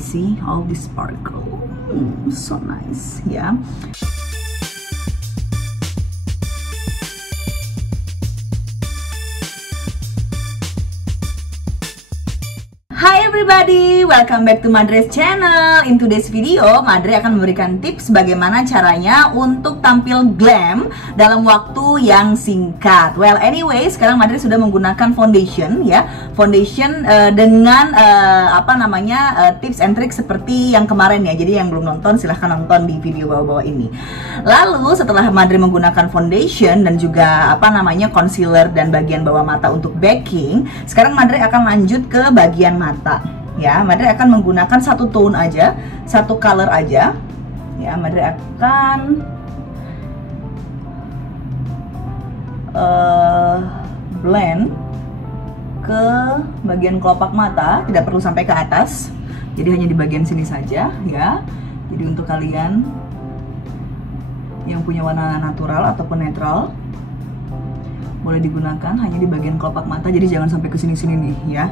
see all this sparkle. So nice ya. Hi everybody, welcome back to Madre's channel. In today's video, Madre akan memberikan tips bagaimana caranya untuk tampil glam dalam waktu yang singkat. Well, anyway, sekarang Madre sudah menggunakan foundation ya. Foundation dengan tips and tricks seperti yang kemarin ya. Jadi yang belum nonton silahkan nonton di video bawah-bawah ini. Lalu setelah Madre menggunakan foundation dan juga concealer dan bagian bawah mata untuk backing, sekarang Madre akan lanjut ke bagian mata. Ya, Madre akan menggunakan satu tone aja, satu color aja. Ya, Madre akan blend ke bagian kelopak mata, tidak perlu sampai ke atas. Jadi hanya di bagian sini saja, ya. Jadi untuk kalian yang punya warna natural ataupun netral, boleh digunakan hanya di bagian kelopak mata. Jadi jangan sampai ke sini-sini nih, ya.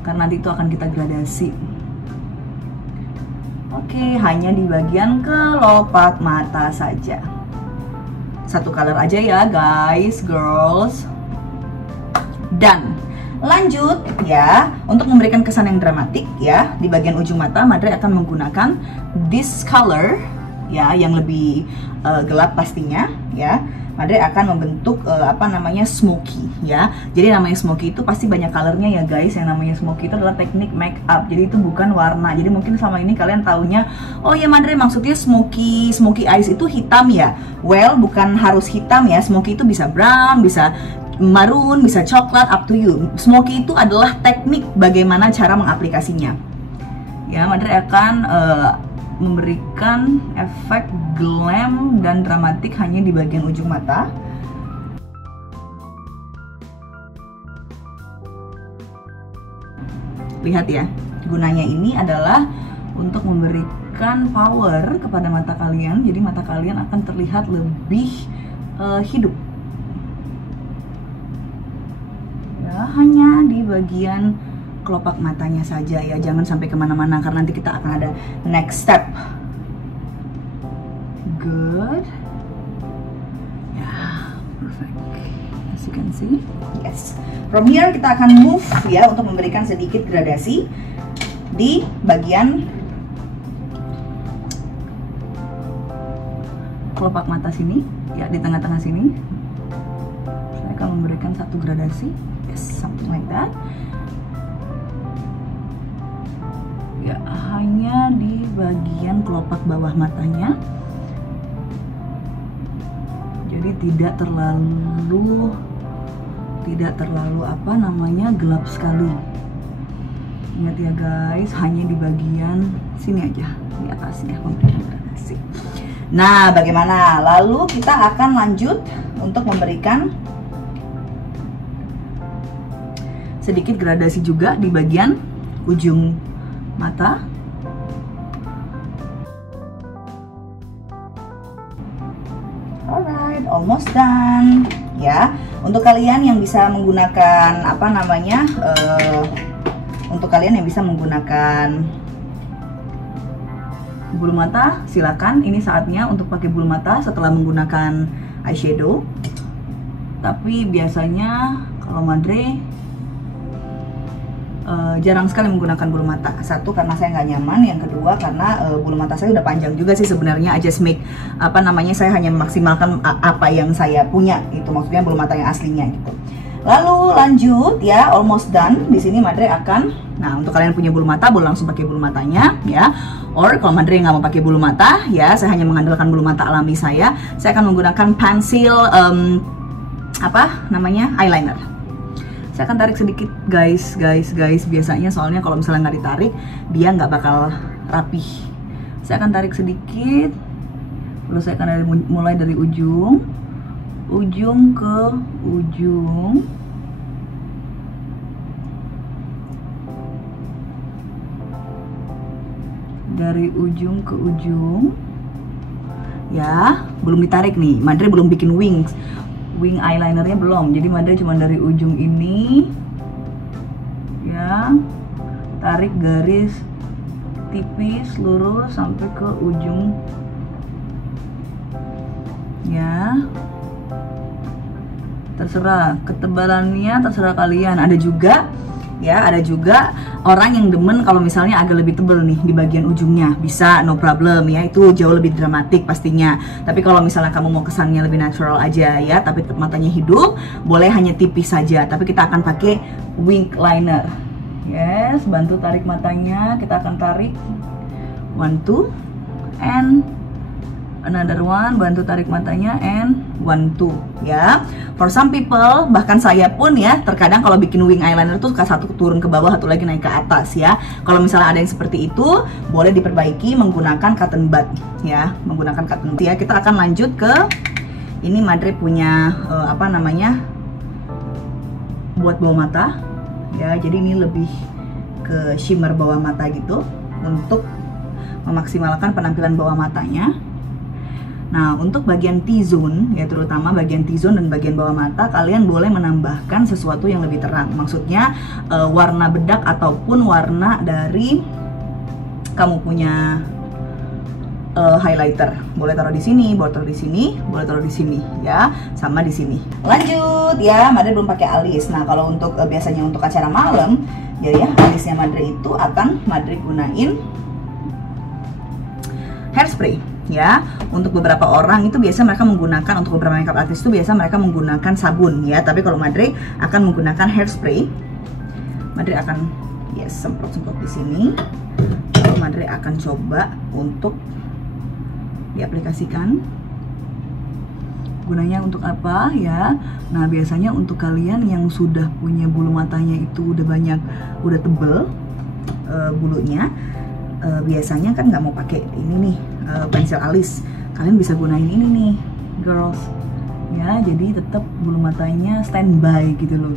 Karena nanti itu akan kita gradasi. Oke, hanya di bagian kelopak mata saja. Satu color aja ya guys, girls. Dan lanjut ya, untuk memberikan kesan yang dramatik ya, di bagian ujung mata Madre akan menggunakan this color ya, yang lebih gelap pastinya ya. Madre akan membentuk smoky ya. Jadi namanya smoky itu pasti banyak colornya ya guys. Yang namanya smoky itu adalah teknik make up. Jadi itu bukan warna. Jadi mungkin selama ini kalian taunya, oh ya Madre maksudnya smoky eyes itu hitam ya. Well, bukan harus hitam ya. Smoky itu bisa brown, bisa maroon, bisa coklat, up to you. Smoky itu adalah teknik bagaimana cara mengaplikasinya. Ya, Madre akan memberikan efek glam dan dramatik hanya di bagian ujung mata. Lihat ya, gunanya ini adalah untuk memberikan power kepada mata kalian. Jadi mata kalian akan terlihat lebih hidup. Ya, hanya di bagian kelopak matanya saja ya, jangan sampai kemana-mana karena nanti kita akan ada next step. Good ya, perfect, as you can see. Yes, from here kita akan move ya untuk memberikan sedikit gradasi di bagian kelopak mata sini ya, di tengah-tengah sini saya akan memberikan satu gradasi. Yes, something like that. Ya, hanya di bagian kelopak bawah matanya. Jadi tidak terlalu gelap sekali. Ingat ya guys, hanya di bagian sini aja, di atasnya memberikan gradasi. Nah, bagaimana? Lalu kita akan lanjut untuk memberikan sedikit gradasi juga di bagian ujung mata. Alright, almost done ya. Untuk kalian yang bisa menggunakan untuk kalian yang bisa menggunakan bulu mata, silakan. Ini saatnya untuk pakai bulu mata setelah menggunakan eyeshadow. Tapi biasanya kalau Madre jarang sekali menggunakan bulu mata. Satu, karena saya nggak nyaman. Yang kedua, karena bulu mata saya udah panjang juga sih sebenarnya. I just make saya hanya memaksimalkan apa yang saya punya. Itu maksudnya bulu mata yang aslinya gitu. Lalu lanjut ya, almost done. Di sini Madre akan, nah untuk kalian punya bulu mata boleh langsung pakai bulu matanya ya. Or kalau Madre nggak mau pakai bulu mata ya, saya hanya mengandalkan bulu mata alami saya akan menggunakan pensil eyeliner. Saya akan tarik sedikit guys. Biasanya soalnya kalau misalnya nggak ditarik dia nggak bakal rapih. Saya akan tarik sedikit, lalu saya akan mulai dari ujung ke ujung. Dari ujung ke ujung ya, belum ditarik nih. Madre belum bikin wing eyelinernya belum, jadi Madre cuma dari ujung ini ya, tarik garis tipis lurus sampai ke ujung ya. Terserah ketebalannya, terserah kalian. Ada juga ya, ada juga orang yang demen kalau misalnya agak lebih tebel nih di bagian ujungnya, bisa, no problem ya, itu jauh lebih dramatik pastinya. Tapi kalau misalnya kamu mau kesannya lebih natural aja ya, tapi tetap matanya hidup, boleh hanya tipis saja. Tapi kita akan pakai wing liner. Yes, bantu tarik matanya, kita akan tarik 1, 2 and another one, bantu tarik matanya and 1, 2 ya. For some people, bahkan saya pun ya, terkadang kalau bikin wing eyeliner tuh suka satu turun ke bawah, satu lagi naik ke atas ya. Kalau misalnya ada yang seperti itu, boleh diperbaiki menggunakan cotton bud ya, menggunakan cotton bud ya. Kita akan lanjut ke ini, Madre punya apa namanya, buat bawah mata ya. Jadi ini lebih ke shimmer bawah mata gitu untuk memaksimalkan penampilan bawah matanya. Nah, untuk bagian T-zone, ya terutama bagian T-zone dan bagian bawah mata, kalian boleh menambahkan sesuatu yang lebih terang. Maksudnya warna bedak ataupun warna dari kamu punya highlighter. Boleh taruh di sini, boleh taruh di sini, boleh taruh di sini, ya, sama di sini. Lanjut ya, Madre belum pakai alis. Nah, kalau untuk biasanya untuk acara malam, ya alisnya Madre itu akan Madre gunain hairspray. Ya, untuk beberapa orang itu biasa mereka menggunakan, untuk beberapa makeup artist itu biasa mereka menggunakan sabun ya. Tapi kalau Madre akan menggunakan hairspray. Madre akan semprot-semprot di sini. Lalu Madre akan coba untuk diaplikasikan. Gunanya untuk apa ya? Nah, biasanya untuk kalian yang sudah punya bulu matanya itu udah banyak, udah tebel bulunya, biasanya kan nggak mau pakai ini nih, pensil alis, kalian bisa gunain ini nih girls ya. Jadi tetap bulu matanya standby gitu loh,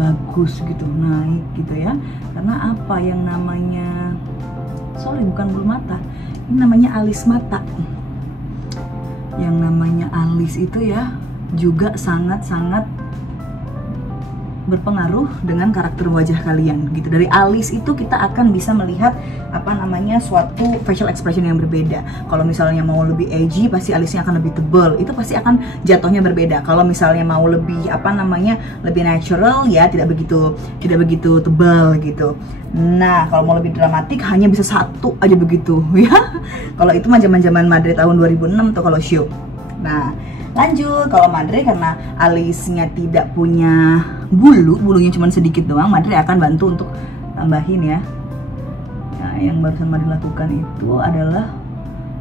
bagus gitu, naik gitu ya. Karena apa, yang namanya, bukan bulu mata, ini namanya alis mata. Yang namanya alis itu ya juga sangat-sangat berpengaruh dengan karakter wajah kalian gitu. Dari alis itu kita akan bisa melihat apa namanya, suatu facial expression yang berbeda. Kalau misalnya mau lebih edgy, pasti alisnya akan lebih tebal, itu pasti akan jatuhnya berbeda. Kalau misalnya mau lebih apa namanya, lebih natural ya, tidak begitu tebal gitu. Nah, kalau mau lebih dramatik hanya bisa satu aja begitu ya. Kalau itu mah zaman-zaman Madre tahun 2006 tuh kalau show. Nah, lanjut, kalau Madre karena alisnya tidak punya bulunya cuma sedikit doang, Madre akan bantu untuk tambahin ya. Nah, yang barusan Madre lakukan itu adalah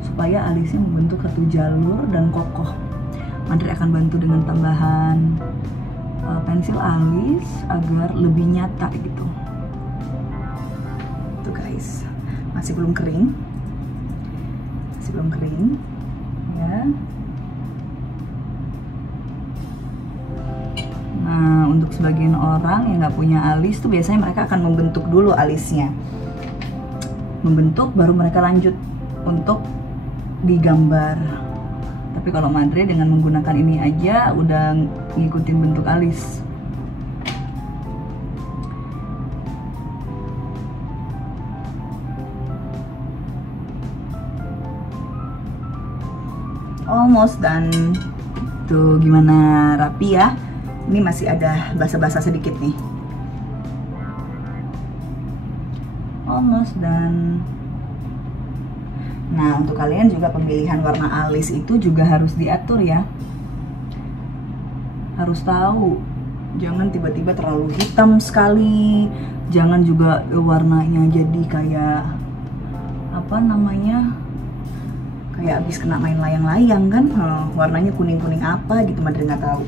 supaya alisnya membentuk satu jalur dan kokoh. Madre akan bantu dengan tambahan pensil alis agar lebih nyata gitu. Tuh guys, masih belum kering ya. Nah, untuk sebagian orang yang nggak punya alis tuh biasanya mereka akan membentuk dulu alisnya. Membentuk baru mereka lanjut untuk digambar. Tapi kalau Madre dengan menggunakan ini aja udah ngikutin bentuk alis. Almost done. Tuh gimana, rapi ya. Ini masih ada basa-basa sedikit nih. Almost done. Nah, untuk kalian juga pemilihan warna alis itu juga harus diatur ya. Harus tahu, jangan tiba-tiba terlalu hitam sekali. Jangan juga warnanya jadi kayak apa namanya, kayak abis kena main layang-layang kan. Warnanya kuning-kuning apa gitu, Madre nggak tahu.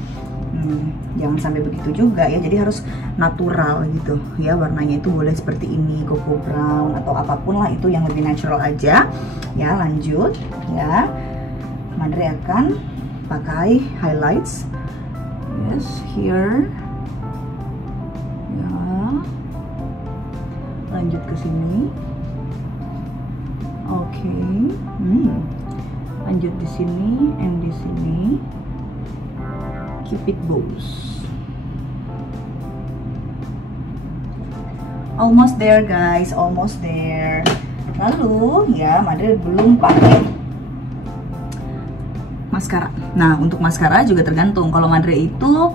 Jangan sampai begitu juga ya, jadi harus natural gitu ya. Warnanya itu boleh seperti ini, cocoa brown atau apapun lah, itu yang lebih natural aja ya. Lanjut ya, Madre akan pakai highlights. Yes, here ya. Lanjut ke sini. Oke. Lanjut di sini and di sini. Keep it bows. Almost there guys, almost there. Lalu ya, Madre belum pakai maskara. Nah, untuk maskara juga tergantung. Kalau Madre itu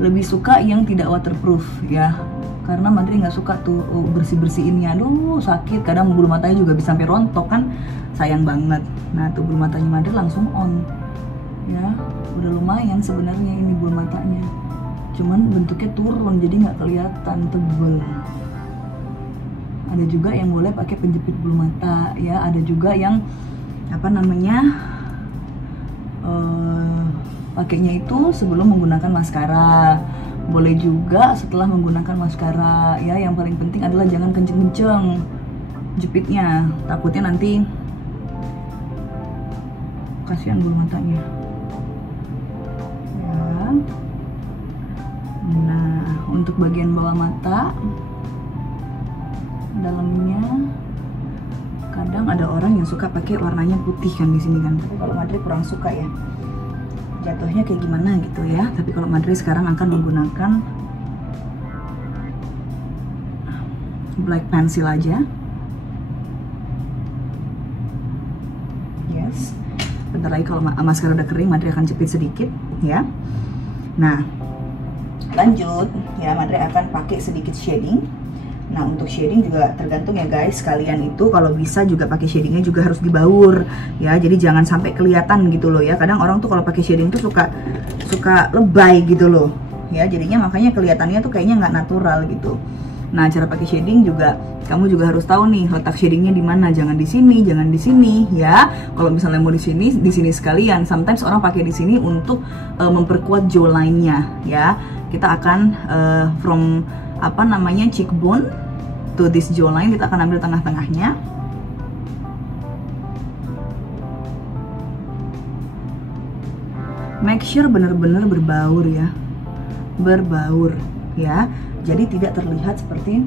lebih suka yang tidak waterproof ya, karena Madre nggak suka tuh bersih-bersihinnya. Aduh, sakit. Kadang bulu matanya juga bisa sampai rontok kan, sayang banget. Nah, tuh bulu matanya Madre langsung on ya. Udah lumayan sebenarnya ini bulu matanya, cuman bentuknya turun jadi nggak kelihatan tebel. Ada juga yang boleh pakai penjepit bulu mata ya, ada juga yang apa namanya pakainya itu sebelum menggunakan maskara, boleh juga setelah menggunakan maskara ya. Yang paling penting adalah jangan kenceng-kenceng jepitnya, takutnya nanti kasihan bulu matanya ya. Nah, untuk bagian bawah mata dalamnya kadang ada orang yang suka pakai warnanya putih kan di sini kan, tapi kalau Madre kurang suka ya, jatuhnya kayak gimana gitu ya. Tapi kalau Madre sekarang akan menggunakan black pencil aja. Yes, bentar lagi kalau maskara udah kering Madre akan jepit sedikit ya. Nah, lanjut ya, Madre akan pakai sedikit shading. Nah, untuk shading juga tergantung ya guys, kalian itu kalau bisa juga pakai shadingnya juga harus dibaur ya, jadi jangan sampai kelihatan gitu loh ya. Kadang orang tuh kalau pakai shading tuh suka lebay gitu loh ya, jadinya makanya kelihatannya tuh kayaknya nggak natural gitu. Nah, cara pakai shading juga kamu juga harus tahu nih letak shadingnya di mana, jangan di sini, jangan di sini ya. Kalau misalnya mau di sini sekalian. Sometimes orang pakai di sini untuk memperkuat jawline-nya ya. Kita akan from apa namanya cheekbone to this jawline, kita akan ambil tengah-tengahnya. Make sure benar-benar berbaur ya, berbaur ya, jadi tidak terlihat seperti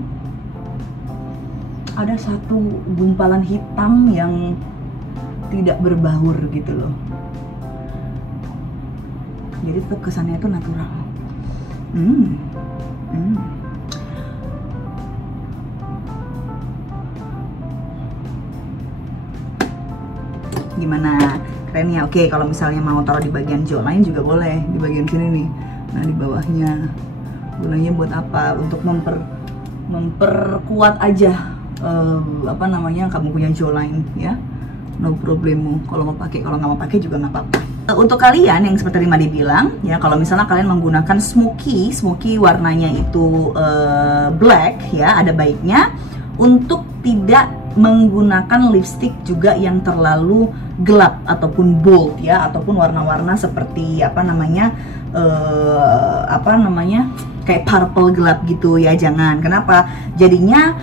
ada satu gumpalan hitam yang tidak berbaur gitu loh. Jadi tetap kesannya itu natural. Gimana, keren ya? Oke, kalau misalnya mau taruh di bagian jawline juga boleh, di bagian sini nih. Nah, di bawahnya gunanya buat apa? Untuk memperkuat aja apa namanya kamu punya jawline ya. No problemo. Kalau mau pakai, kalau nggak mau pakai juga nggak apa-apa. Untuk kalian yang seperti Madi bilang ya, kalau misalnya kalian menggunakan smoky warnanya itu black ya, ada baiknya untuk tidak menggunakan lipstick juga yang terlalu gelap ataupun bold ya, ataupun warna-warna seperti apa namanya kayak purple gelap gitu ya, jangan. Kenapa? Jadinya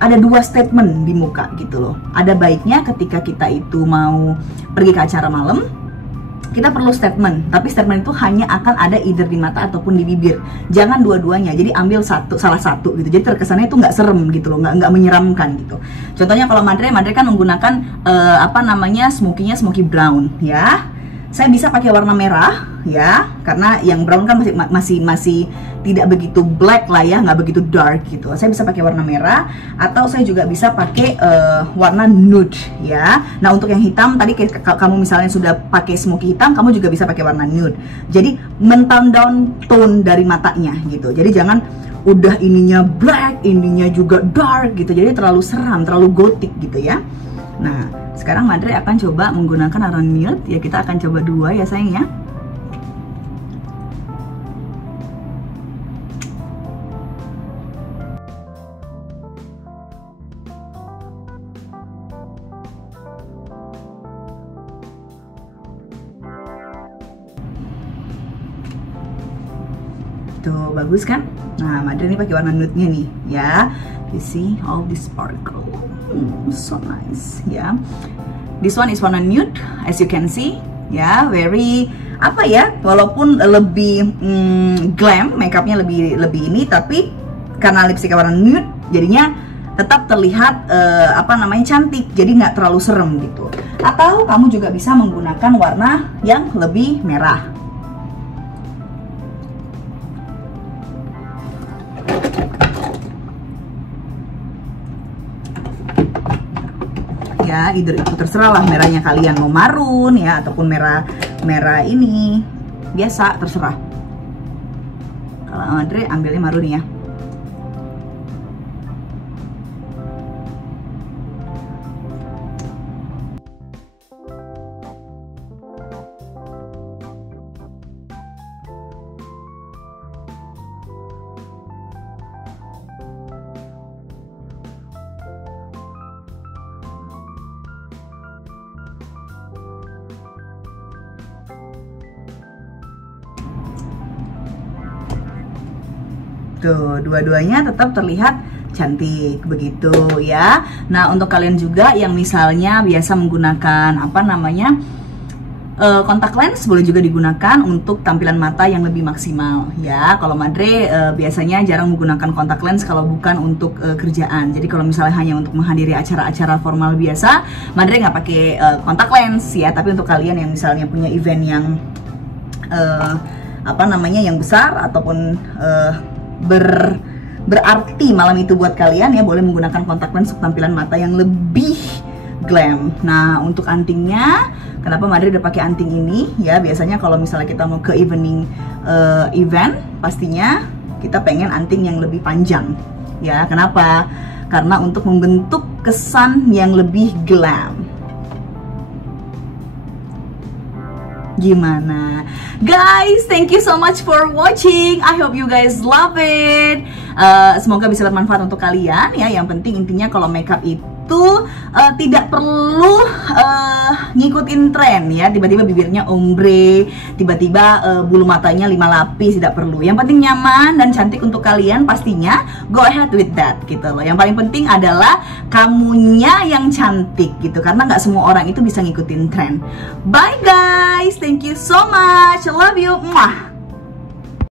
ada dua statement di muka gitu loh. Ada baiknya ketika kita itu mau pergi ke acara malam, kita perlu statement, tapi statement itu hanya akan ada either di mata ataupun di bibir. Jangan dua-duanya, jadi ambil salah satu gitu. Jadi terkesannya itu nggak serem gitu loh, nggak menyeramkan gitu. Contohnya kalau Madre kan menggunakan apa namanya smoky brown ya. Saya bisa pakai warna merah ya, karena yang brown kan masih tidak begitu black lah ya, nggak begitu dark gitu. Saya bisa pakai warna merah, atau saya juga bisa pakai warna nude ya. Nah, untuk yang hitam tadi kamu misalnya sudah pakai smoky hitam, kamu juga bisa pakai warna nude. Jadi men-tone down tone dari matanya gitu. Jadi jangan udah ininya black, ininya juga dark gitu. Jadi terlalu seram, terlalu gotik gitu ya. Nah, sekarang Madre akan coba menggunakan warna nude ya, kita akan coba dua ya sayang ya. Tuh, bagus kan? Nah, Madre ini pakai warna nude-nya nih ya. You see all this sparkle. So nice ya. This one is warna nude, as you can see ya, very apa ya, walaupun lebih glam, makeupnya lebih ini, tapi karena lipstick warna nude jadinya tetap terlihat apa namanya cantik, jadi nggak terlalu serem gitu. Atau kamu juga bisa menggunakan warna yang lebih merah. ya, either itu terserah lah merahnya kalian mau marun ya ataupun merah ini biasa, terserah. Kalau Andre ambilnya marun ya. Tuh, dua-duanya tetap terlihat cantik begitu ya. Nah, untuk kalian juga yang misalnya biasa menggunakan apa namanya kontak lens, boleh juga digunakan untuk tampilan mata yang lebih maksimal ya. Kalau Madre biasanya jarang menggunakan kontak lens kalau bukan untuk kerjaan. Jadi kalau misalnya hanya untuk menghadiri acara-acara formal biasa, Madre nggak pakai kontak lens ya. Tapi untuk kalian yang misalnya punya event yang apa namanya yang besar ataupun berarti malam itu buat kalian ya, boleh menggunakan kontak lens untuk tampilan mata yang lebih glam. Nah, untuk antingnya, kenapa Madre udah pakai anting ini ya? Biasanya kalau misalnya kita mau ke event, pastinya kita pengen anting yang lebih panjang ya. Kenapa? Karena untuk membentuk kesan yang lebih glam. Gimana guys, thank you so much for watching. I hope you guys love it. Semoga bisa bermanfaat untuk kalian ya. Yang penting intinya kalau makeup itu tidak perlu ngikutin tren ya. Tiba-tiba bibirnya ombre, tiba-tiba bulu matanya 5 lapis, tidak perlu. Yang penting nyaman dan cantik untuk kalian, pastinya go ahead with that gitu loh. Yang paling penting adalah kamunya yang cantik gitu, karena nggak semua orang itu bisa ngikutin tren. Bye guys, thank you so much, I love you. Mwah.